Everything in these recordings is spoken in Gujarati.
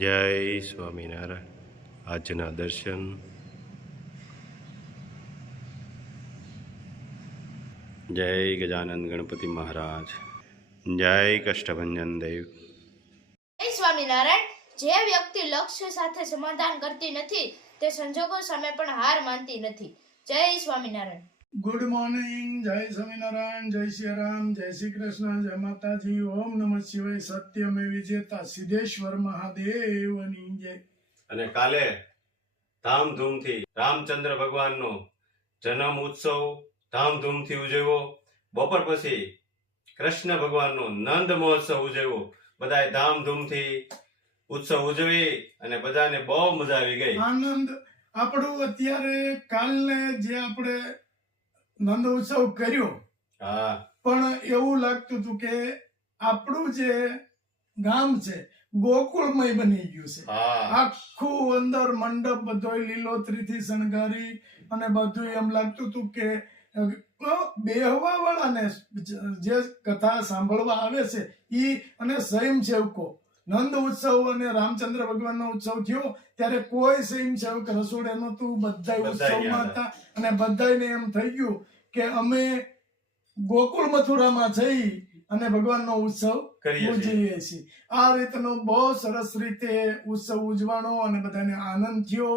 જય સ્વામિનારાયણ. આજના દર્શન. જય ગજાનંદ ગણપતિ મહારાજ. જય કષ્ટભંજન દેવ. જય સ્વામિનારાયણ. જે વ્યક્તિ લક્ષ્ય સાથે સમાધાન કરતી નથી તે સંજોગો સામે પણ હાર માનતી નથી. જય સ્વામિનારાયણ. Good morning. જય સ્વામિનારાયણ. જય શ્રી રામ. જય શ્રી કૃષ્ણ. જય માતાજી. ઓમ નમઃ શિવાય. સત્યમે વિજેતા સિદ્ધેશ્વર મહાદેવની જય. અને કાલે ધામધૂમથી રામચંદ્ર ભગવાનનો જન્મ ઉત્સવ ધામધૂમથી ઉજવ્યો. બપોર પછી કૃષ્ણ ભગવાનનો નંદ મહોત્સવ ઉજવ્યો. બધાએ ધામધૂમથી ઉત્સવ ઉજવી અને બધાને બહુ મજા આવી ગઈ. આનંદ આપણું અત્યારે કાલને જે આપણે નંદ ઉત્સવ કર્યો, હા, પણ એવું લાગતું હતું કે આપણું જે ગામ છે ગોકુળમય બની ગયું છે. હા, આખું અંદર મંડપ બધો લીલોતરીથી શણગારી અને બધું એમ લાગતું હતું કે બેહવા વાળાને જે કથા સાંભળવા આવે છે ઈ અને સ્વયંસેવકો નંદ ઉત્સવ અને રામચંદ્ર ભગવાનનો ઉત્સવ થયો ત્યારે કોઈ સ્વયંસેવક રસોડે નહોતું. બધા ઉત્સવમાં હતા અને બધાને એમ થઈ ગયું કે અમે ગોકુળ મથુરામાં જઈ અને ભગવાનનો ઉત્સવ ઉજવીએ છીએ. આ રીતનો બહુ સરસ રીતે ઉત્સવ ઉજવાનો અને બધાને આનંદ થયો.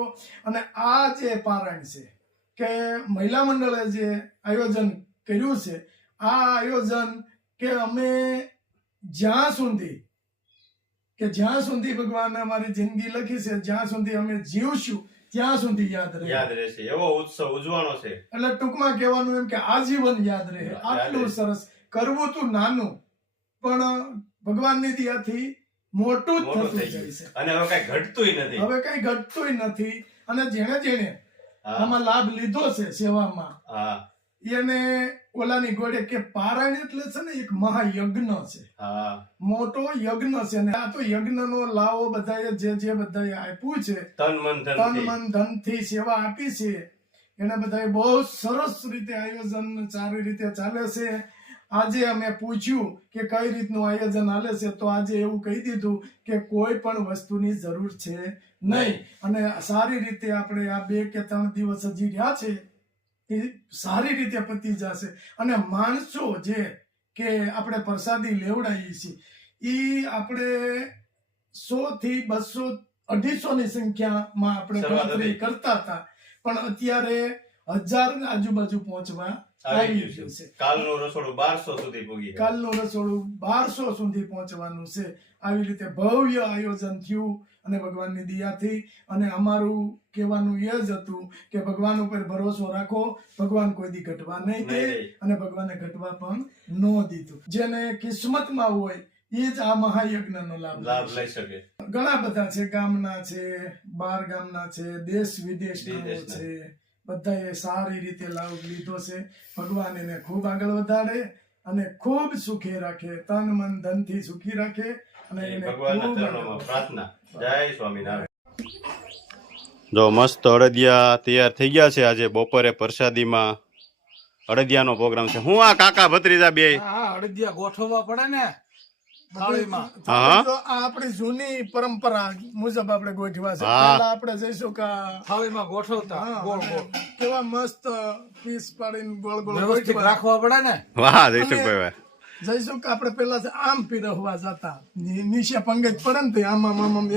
અને આ જે પારાયણ છે કે મહિલા મંડળે જે આયોજન કર્યું છે, આ આયોજન કે અમે જ્યાં સુધી ભગવાને અમારી જિંદગી લખી છે, જ્યાં સુધી અમે જીવશું ત્યાં સુધી યાદ રહેશે એવો ઉત્સવ ઉજવાનો છે. એટલે ટૂંકમાં કહેવાનું એમ કે આજીવન યાદ રહે. આટલું સરસ કરવું તું નાનું પણ ભગવાનની દયાથી મોટું જ થતું જાય છે. અને હવે કઈ ઘટતુંય નથી. અને જેણે આમાં લાભ લીધો છે સેવામાં, એને ઓલાની ગોળે કે પારાયણ એટલે છે ને એક મહાયજ્ઞ છે, મોટો યજ્ઞ છે. અને આ તો યજ્ઞનો લાવો બધાએ જે બધાએ આપ્યું છે, તન મન ધન થી સેવા આપી છે, એને બધાએ બહુ સરસ રીતે આયોજન સારી રીતે ચાલે છે. આજે અમે પૂછ્યું કે કઈ રીતનું આયોજન હાલે છે, તો આજે એવું કહી દીધું કે કોઈ પણ વસ્તુની જરૂર છે નહીં. અને સારી રીતે આપણે આ 2 કે 3 દિવસ હજી રહ્યા છે એ સારી રીતે પતી જશે. અને માણસો જે કે આપણે પ્રસાદી લેવડાવીએ છીએ એ આપણે 100 થી 200 250 ની સંખ્યામાં આપણે ગણતરી કરતા હતા, પણ અત્યારે 1000 ની આજુબાજુ પહોંચવા આવી ગયું છે. કાલનું રસોડું 1200 સુધી પહોંચવાનું છે. આવી રીતે ભવ્ય આયોજન થયું અને ભગવાનની દયાથી. અને અમારું કહેવાનું એ જ હતું કે ભગવાન ઉપર ભરોસો રાખો, ભગવાન કોઈ દી ઘટવા નહીં દે અને ભગવાને ઘટવા પણ ન દીધું. જેને કિસ્મતમાં હોય એ જ આ મહાયજ્ઞનો લાભ લઈ શકે. ઘણા બધા છે, ગામના છે, બહાર ગામના છે, દેશ વિદેશના છે, બધાએ સારી રીતે લાભ લીધો છે. ભગવાન એને ખૂબ આગળ વધારે અને ખૂબ સુખી રાખે, તન મન ધન થી સુખી રાખે. અને એને ભગવાનના ચરણોમાં પ્રાર્થના. જય સ્વામિનારાયણ. જો મસ્ત અડદિયા તૈયાર થઈ ગયા છે. આજે બપોરે પ્રસાદીમાં અડદિયાનો પ્રોગ્રામ છે. હું આ કાકા ભત્રીજા બે અડદિયા ગોઠવવા પડે ને થાળીમાં. આપણી જૂની પરંપરા મુજબ આપણે ગોઠવા છે. પહેલા આપણે જઈશું કે થાળીમાં ગોઠવતા ગોળ ગોળ કેવા મસ્ત પીસ પાડીને ગોળ ગોળ વ્યવસ્થિત રાખવા પડે ને. વાહ જયસુખભાઈ. જઈશું કે આપણે પેલા આમ પીરવવા જતા, નીચે પંગજ પડે ને આમ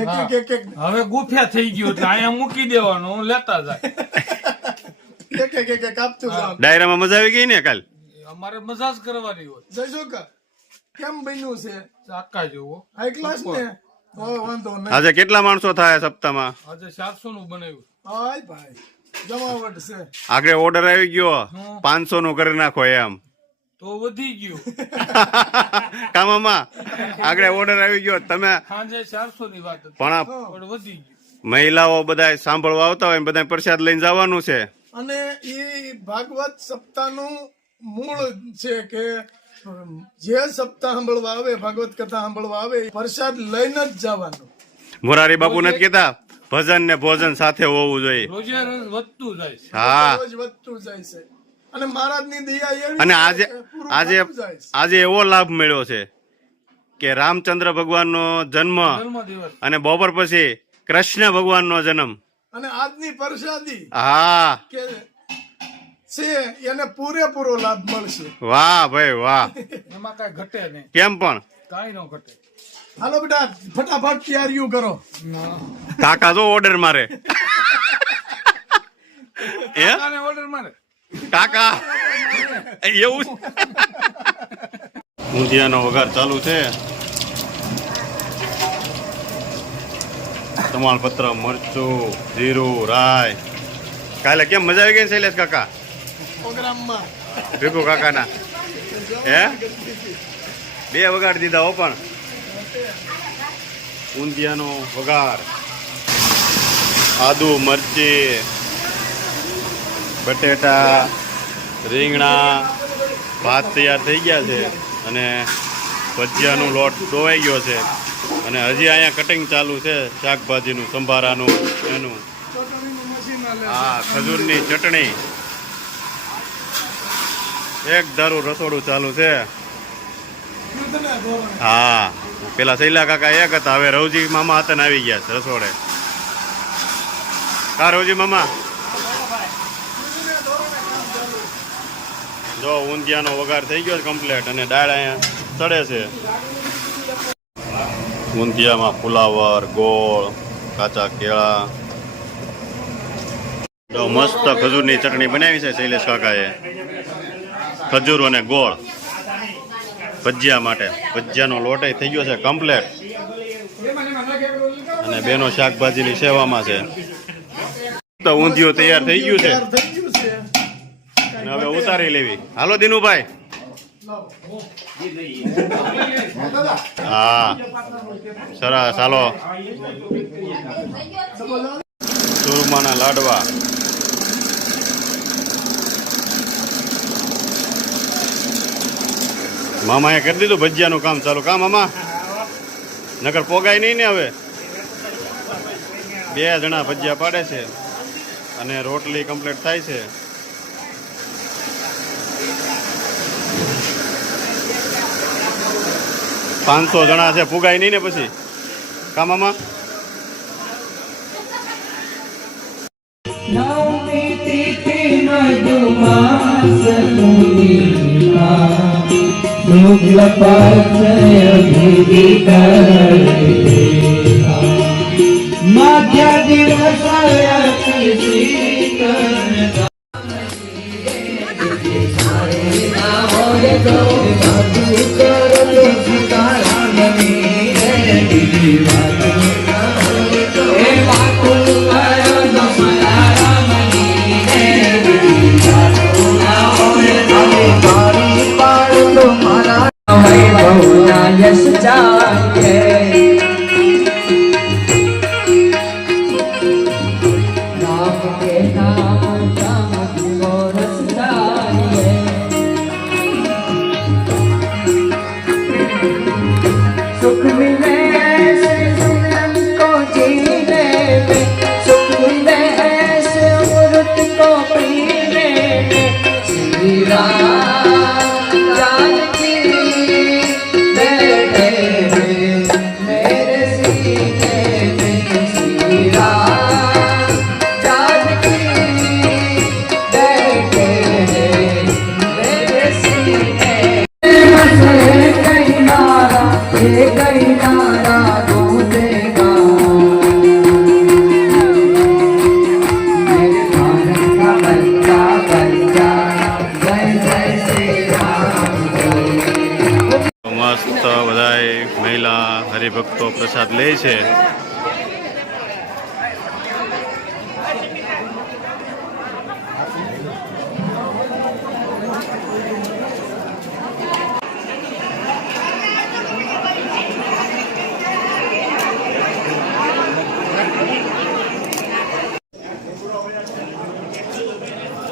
એક હવે ગુફ્યા થઈ ગયું એટલે અહીંયા મૂકી દેવાનું, લેતા જાય. એક આપતું જાવ. ડાયરામાં મજા આવી ગઈ ને કાલ? અમારે મજા જ કરવાની હોય. જઈશું કે કેમ બન્યું છે ચાકા જેવો હાઈ ક્લાસ ને વાંધો નહીં. આજે કેટલા માણસો થાય સપ્તાહમાં? આજે 400 નું બનાવ્યું. હાય ભાઈ જમાવટ છે. આગળ ઓર્ડર આવી ગયો 500 નું કરી નાખો એમ તો વધી ગયું. કામમાં આગળ ઓર્ડર આવી ગયો. તમે સાંજે 400 ની વાત હતી પણ પણ વધી ગયું. મહિલાઓ બધા સાંભળવા આવતા હોય બધા પ્રસાદ લઈને જવાનું છે. અને એ ભાગવત સપ્તાહનું મૂળ છે કે જે સપ્તાહ સાંભળવા આવે, ભાગવત કથા સાંભળવા આવે, પ્રસાદ લઈને જ જવાનું. મોરારી બાપુ નથી કેતા ભજન ને ભોજન સાથે હોવું જોઈએ. રોજે રોજ વધતું જાય છે. હા, રોજ વધતું જાય છે. અને મહારાજની દયા એવી અને છે કે પૂરું થતું જાય છે. આજે એવો લાભ મળ્યો છે કે રામચંદ્ર ભગવાનનો જન્મ જન્મદિવસ અને બપોર પછી કૃષ્ણ ભગવાનનો જન્મ. અને આજની પ્રસાદી હા, કે છે એને પૂરેપૂરો લાભ મળશે. વાહ ભાઈ વાહ. એમાં કઈ ઘટે નહીં, કેમ પણ કાંઈ ન ઘટે. હાલો બેટા ફટાફટ તૈયારીઓ કરો. કાકા જો ઓર્ડર મારે. હે કાકાને order મારે. કાકા એવું ઊંધિયાનો વઘાર ચાલુ છે. તમાલપત્ર, મરચું, જીરું, રાય. કાલે કેમ મજા આવી ગઈ ને શૈલેષ કાકા પ્રોગ્રામમાં ભીખુ કાકાના? હે 2 વઘાર દીધા હો. પણ ઊંધિયાનો વઘાર, આદુ, મરચી, બટેટા, રીંગણા, ભાત તૈયાર થઈ ગયા છે અને ભજીયાનો લોટ ડોવાઈ ગયો છે અને હજી અહીંયા કટિંગ ચાલુ છે શાકભાજીનું, સંભારાનું, એનું. હા, ખજૂરની ચટણી. એક ધારું રસોડું ચાલુ છે. હા, પેલા શૈલા કાકા એક હતા, હવે રવજી મામા હતા ને આવી ગયા છે રસોડે. કા રવજી મામા? જો ઊંધિયાનો વઘાર થઈ ગયો કમ્પ્લેટ અને દાળ અહીંયા ચડે છે. ઊંધિયામાં ફુલાવર, ગોળ, કાચા કેળા. જો મસ્ત ખજૂરની ચટણી બનાવી છે શૈલેષ કાકાએ. ખજૂર અને ગોળ ભજીયા માટે. ભજીયાનો લોટ થઈ ગયો છે કમ્પ્લેટ અને બેનો શાકભાજીની સેવામાં છે. તો ઊંધિયું તૈયાર થઈ ગયું છે થઈ ગયું છે. અને હવે ઉતારી લેવી. હાલો દિનુભાઈ. હા સરસ. હાલો. ચૂરમાના લાડવા. મામાએ કરી દીધું ભજીયાનું કામ ચાલુ. કા મામા? નકર પોગાય નહીં ને હવે. 2 જણા ભજીયા પાડે છે અને રોટલી કમ્પ્લીટ થાય છે. $500 જણા છે, પુગાય નહીં ને પછી? કા મામા? यश जाए राम के नाम का रस जाए सुख मिले ऐसे सुमिरन को जीने में, सुख मिले ऐसे अमृत को पीने में। श्री राम जानकी बैठे मेरे सीने में, श्री राम जानकी बैठे मेरे सीने कई नारा गूंजेगा मेरे भारत का बच्चा बच्चा जय जय श्री राम। મસ્ત બધાય મહિલા હરિભક્તો પ્રસાદ લે છે.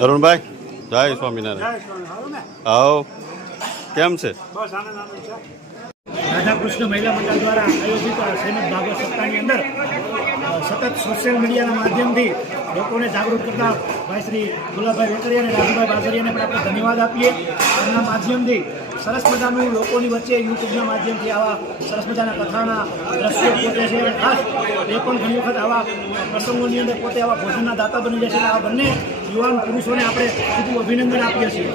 અરુણભાઈ, જય સ્વામિનારાયણ. આવો, કેમ છે? રાધા કૃષ્ણ મહિલા મંડળ દ્વારા આયોજિત શ્રીમદ ભાગવત સપ્તાહની અંદર સતત સોશિયલ મીડિયાના માધ્યમથી લોકોને જાગૃત કરતા ભાઈ શ્રી ગુલાબભાઈ વેકરિયા અને રાજુભાઈ બાજરિયાને પણ આપણે ધન્યવાદ આપીએ. એમના માધ્યમથી સરસ મજાનું લોકોની વચ્ચે યુટ્યુબના માધ્યમથી આવા સરસ મજાના કથાના દ્રશ્યો પોતે છે અને ખાસ એ પણ ઘણી વખત આવા પ્રસંગોની અંદર પોતે આવા ભોજનના દાતા બની જાય છે. આ બંને યુવાન પુરુષોને આપણે ખૂબ અભિનંદન આપીએ છીએ.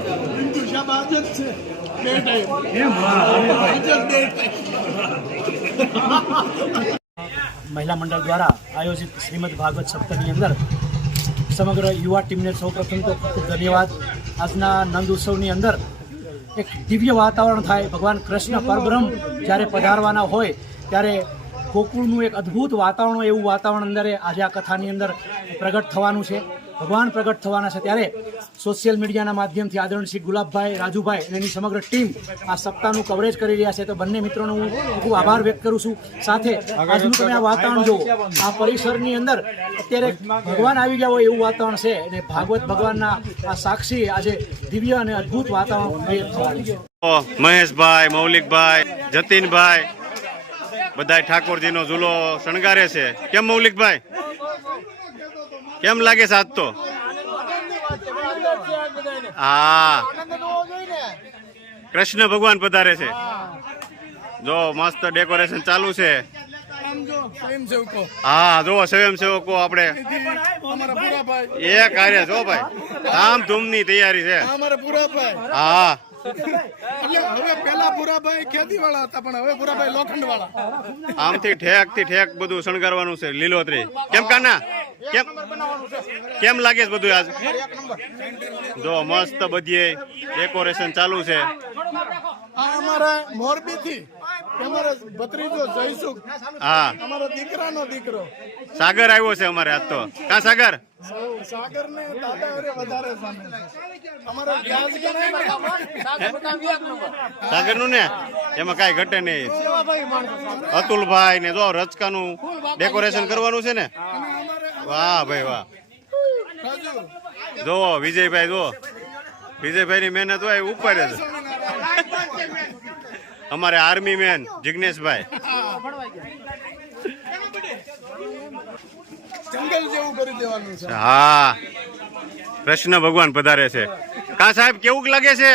એમ મહિલા મંડળ દ્વારા આયોજિત શ્રીમદ ભાગવત સપ્તાહની અંદર સમગ્ર યુવા ટીમને સૌપ્રથમ તો ખૂબ ધન્યવાદ. આજના નંદ ઉત્સવની અંદર એક દિવ્ય વાતાવરણ થાય. ભગવાન કૃષ્ણ પરબ્રહ્મ જ્યારે પધારવાના હોય ત્યારે ગોકુળનું એક અદ્ભુત વાતાવરણ હોય, એવું વાતાવરણ અંદર આજે આ કથાની અંદર પ્રગટ થવાનું છે. ભગવાન પ્રગટ થવાના છે ત્યારે સોશિયલ મીડિયાના માધ્યમથી આદરણીય શ્રી ગુલાબભાઈ, રાજુભાઈ અને એની સમગ્ર ટીમ આ સપ્તાહનું કવરેજ કરી રહ્યા છે. તો બંને મિત્રોનો હું ખૂબ આભાર વ્યક્ત કરું છું. સાથે આજનું તમે આ વાતાવરણ જુઓ, આ પરિસરની અંદર અત્યારે ભગવાન આવી ગયા હોય એવું વાતાવરણ છે અને ભાગવત ભગવાનના આ સાક્ષી આજે દિવ્ય અને અદ્ભુત વાતાવરણ ક્રિએટ થવાનું છે. મહેશભાઈ, મૌલિકભાઈ, જતીનભાઈ બધા ઠાકોરજીનો ઝૂલો શણગારે છે. કેમ મૌલિકભાઈ, કેમ લાગે છે આજ તો? હા, કૃષ્ણ ભગવાન પધારે છે. જો મસ્ત ડેકોરેશન ચાલુ છે. હા, જો સ્વયંસેવકો આપણે એ કાર્ય જો ભાઈ ધામધૂમ ની તૈયારી છે. હા, આમથી ઠેક થી ઠેક બધું શણગારવાનું છે. લીલોતરી કેમ કાના, કેમ લાગે છે બધું આજ? જો મસ્ત બધી ડેકોરેશન ચાલુ છે. અમારા મોરબી થી ભત્રીજો જયસુખ, હા, અમારો દીકરાનો દીકરો સાગર આવ્યો છે અમારે આજ તો. કા સાગર? સાગર ને દાદા વધારે સામેલ છે. અમારો સાગર નું ને એમાં કઈ ઘટે નહીં. અતુલભાઈ ને જો રચકાનું ડેકોરેશન કરવાનું છે ને. વાહ ભાઈ વાહ. જો વિજયભાઈ, જો વિજયભાઈ ની મહેનત હોય ઉપર જ. અમારે આર્મી મેન જિગ્નેશભાઈ જંગલ જેવું કરી દેવાનું છે. હા, કૃષ્ણ ભગવાન પધારે છે. કા સાહેબ કેવું લાગે છે?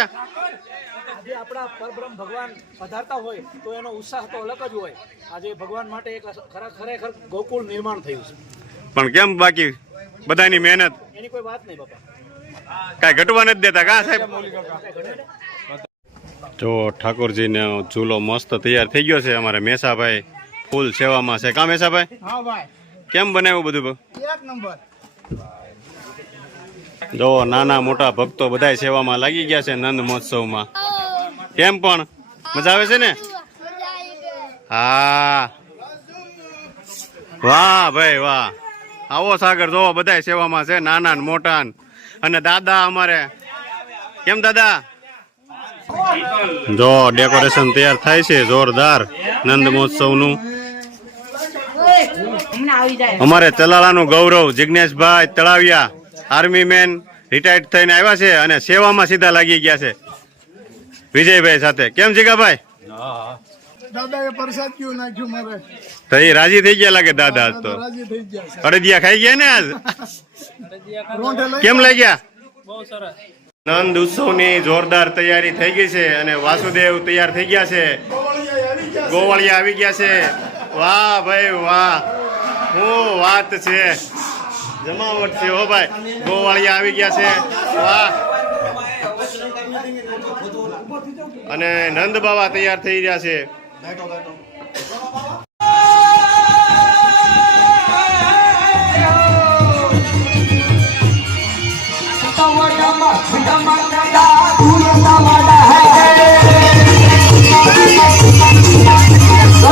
આજે આપણા પરબ્રહ્મ ભગવાન પધારતા હોય તો એનો ઉત્સાહ તો અલગ જ હોય. આજે ભગવાન માટે એક ખરેખર ગોકુળ નિર્માણ થયું છે. પણ કેમ બાકી બધાની મહેનત એની કોઈ વાત નહીં બાપા. કઈ ઘટવા નથી દેતા. કા સાહેબ? જો ઠાકોરજીનો ચૂલો મસ્ત તૈયાર થઈ ગયો છે. અમારે મેસાભાઈ ફૂલ સેવામાં છે. કા મેસાભાઈ, હા ભાઈ, કેમ બનાવ્યું બધું? એક નંબર. જો નાના મોટા ભક્તો બધા સેવામાં લાગી ગયા છે નંદ મહોત્સવમાં. કેમ પણ મજા આવે છે ને? હા, વાહ ભાઈ વાહ. આવો સાગર, જોવો બધા સેવામાં છે, નાના ને મોટા. અને દાદા અમારે કેમ દાદા? જો ડેકોરેશન તૈયાર થાય છે જોરદાર નંદ મહોત્સવનું. અમારે તલાલાનું ગૌરવ જિગ્નેશભાઈ તળાવિયા, આર્મી મેન રિટાયર્ડ થઈને આવ્યા છે અને સેવામાં સીધા લાગી ગયા છે વિજયભાઈ સાથે. કેમ જીગાભાઈ? દાદા એ પ્રસાદ ક્યું નાખ્યું મારે, તો એ રાજી થઈ ગયા લાગે દાદા આજ તો. રાજી થઈ ગયા છે. અડદિયા ખાઈ ગયા ને આજ? રોંઢે લઈ કેમ લઈ ગયા? નંદ ઉત્સવની જોરદાર તૈયારી થઈ ગઈ છે અને વાસુદેવ તૈયાર થઈ ગયા છે. ગોવાળિયા આવી ગયા છે. વાહ ભાઈ વાહ, શું વાત છે, જમાવટ છે હો ભાઈ. ગોવાળિયા આવી ગયા છે. વાહ. અને નંદ બાવા તૈયાર થઈ રહ્યા છે. Oh,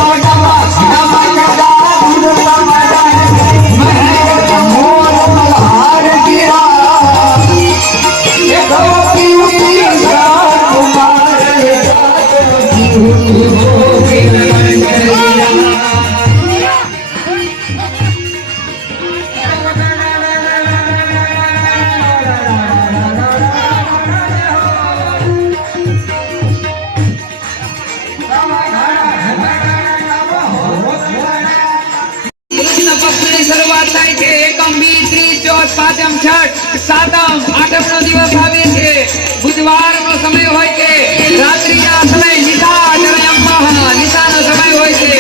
સુદ પાંચમ છઠ સાતમ આઠમ નો દિવસ આવે છે બુધવાર નો સમય હોય છે રાત્રિના સમય નિશા નિશાનો સમય હોય છે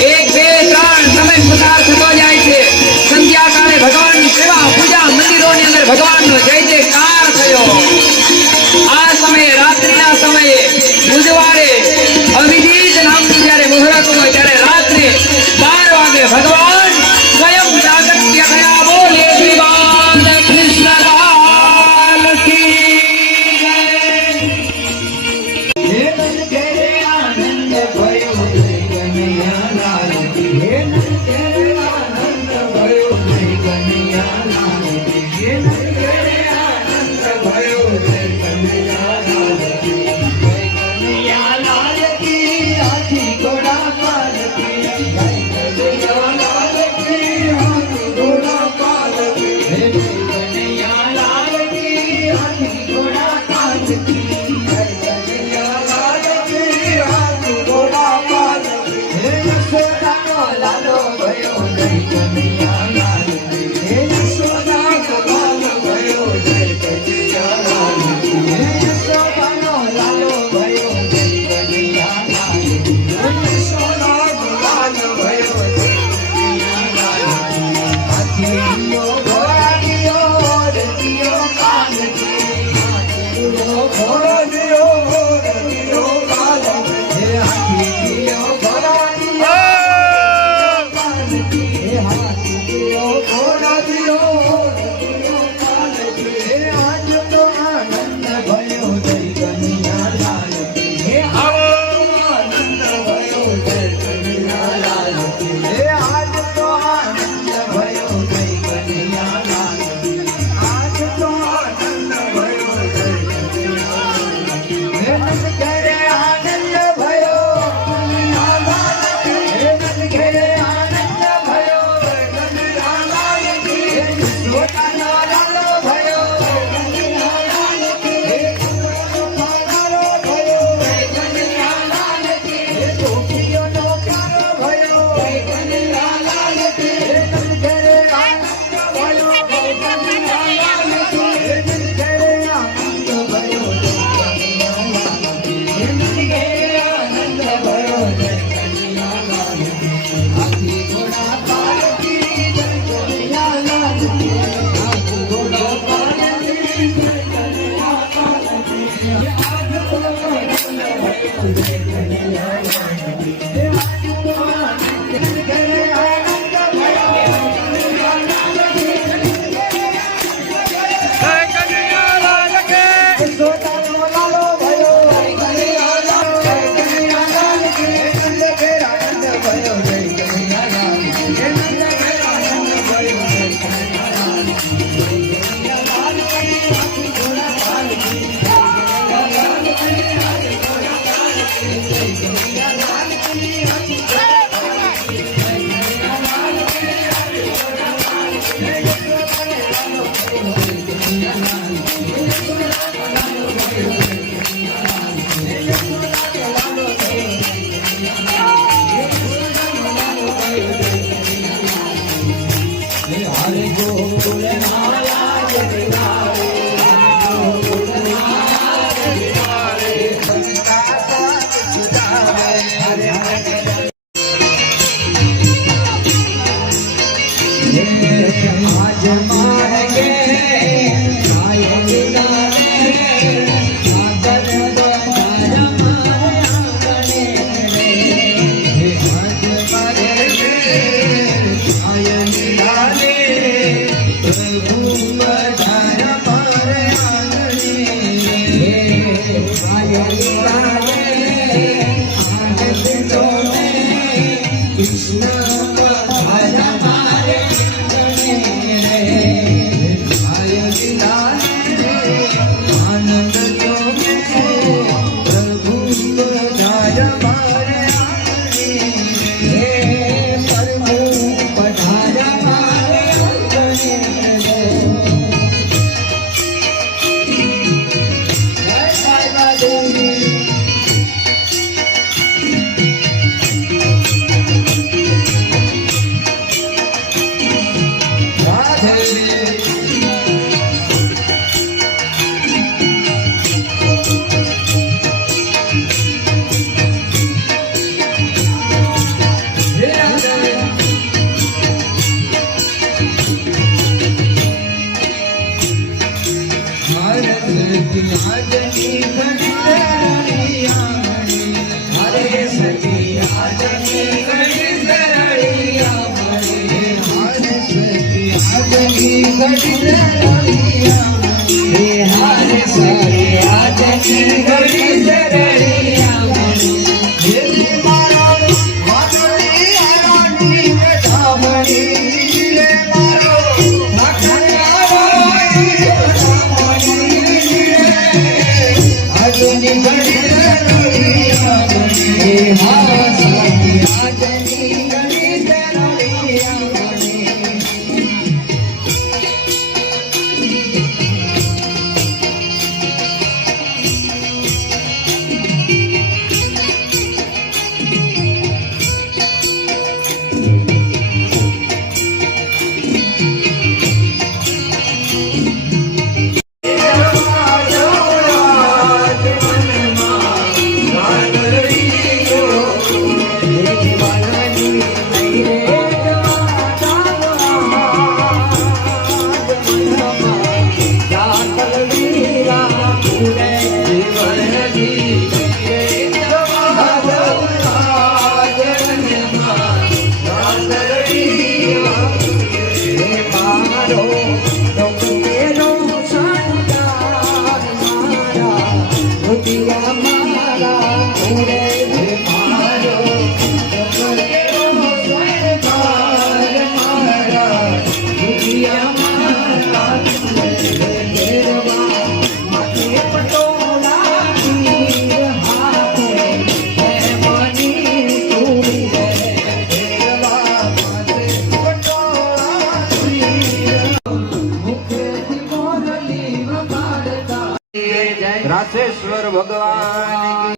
1 2 3 સમય પસાર થતો જાય છે સંધ્યાકાળે ભગવાનની સેવા પૂજા મંદિરોની અંદર ભગવાનનો જય જયકાર થયો આ સમયે રાત્રિના સમયે બુધવારે અવિદિત નામની જ્યારે મુહૂર્ત હોય ત્યારે રાત્રે 12 વાગે ભગવાન સ્વયં પ્રાગટ્ય થયા બોલે શ્રી બાલકૃષ્ણલાલ કી જય હે મન ઘેરે આનંદ ભયો જય કનૈયાલાલ કી હે મન ઘેરે આનંદ ભયો જય કનૈયાલાલ કી હે મન ઘેરે આનંદ ભયો જય કનૈયાલાલ કી જય કનૈયાલાલ કી હાથી ઘોડા પાલકી જય કનૈયાલાલ કી હાથી ઘોડા પાલકી હે જય કનૈયાલાલ કી હાથી ઘોડા પાલકી જય કનૈયાલાલ કી હાથી ઘોડા પાલકી હે યશોદાનો લાલો ભયો જય કનૈયાલાલ કી હે યશોદાનો લાલો ભયો જય કનૈયાલાલ કી હે યશોદાનો લાલો ભયો જય કનૈયાલાલ કી હે યશોદાનો લાલો ભયો જય કનૈયાલાલ કી હાથીઓ ઘોડાડીઓ રતિઓ પાલકી હાથીઓ ઘોડાડીઓ રતિઓ પાલકી હે હાથીઓ ઘોડાડીઓ પાલકી હે હાથીઓ ઘોડાડીઓ રતિઓ પાલકી હે આજ તો આનંદ ભયો જય કનૈયાલાલ કી હે આનંદ ભયો જય કનૈયાલાલ કી હે આજ તો આનંદ ભયો જય કનૈયાલાલ કી આજ તો આનંદ ભયો જય કનૈયાલાલ કી હે મન ઘેરે આનંદ ભયો કનૈયાલાલ કી હે મન ઘેરે આનંદ ભયો કનૈયાલાલ કી હે યશોદાનો લાલો ભયો કનૈયાલાલ કી હે યશોદાનો ભયો કનૈયાલાલ કી હે ગોપીઓનો પ્યારો ભયો કનૈયાલાલ કી હે મન ઘેરે આનંદ ભયો કનૈયાલાલ કી હે મન ઘેરે આનંદ ભયો કનૈયાલાલ કી હે મન ઘેરે આનંદ ભયો કનૈયાલાલ કી હાથી ઘોડા પાલકી જય કનૈયાલાલ કી હાથી ઘોડા પાલકી જય કનૈયાલાલ કી હે આજ તો આનંદ ભયો જય કનૈયાલાલ કી હે આજ તો આનંદ ઘેરે આનંદ ભયો કનૈયાલાલ કી યશોદાનો લાલો ભયો કનૈયાલાલ કનૈયાલાલ કી હે નંદ ઘેર આનંદ ભયો જય કનૈયાલાલ કી હે નંદ ઘેર આનંદ ભયો જય કનૈયાલાલ કી જય કનૈયાલાલ કી હાથી ઘોડા પાલકી જય કનૈયાલાલ કી હાથી ઘોડા પાલકી જય કનૈયાલાલ કી હાથી ઘોડા પાલકી જય કનૈયાલાલ કી હાથી ઘોડા પાલકી હે યશોદાનો લાલો ભયો જય કનૈયાલાલ કી હે યશોદાનો લાલો ભયો જય કનૈયાલાલ કી હે યશોદાનો લાલો ભયો જય કનૈયાલાલ કી હે યશોદાનો લાલો ભયો જય કનૈયાલાલ કી હે હરે ગોકુળ માયા જગવારે ગોકુળ માયા જગવારે સંતા સાથ સુધારે હરે હરે આજ મારે ગે આય દિનારે સાગર દ્વારા મારે આંગણે રે આજ મારે ગે આય દિનારે પ્રભુ પધાર મારે આંગણે રે આય દિનારે આનંદ જોને કૃષ્ણ પધાર મારે આંગણે રે આય દિનારે આનંદ જોને પ્રભુ પધાર મારે આંગણે રે પ્રભુ પધાર મારે આંગણે રે જય સાઈબા દેવી રાધે આજની ઘડી રળિયા હે હારે સારે આજની ઘડી રળિયા હે મારો વાતળી આરાની બેઠામણી રે મારો વાતળી બેઠામણી આજની ઘડી રળિયા હે હારે સારે આજની ઘડી રળિયા રાશેશ્વર ભગવાન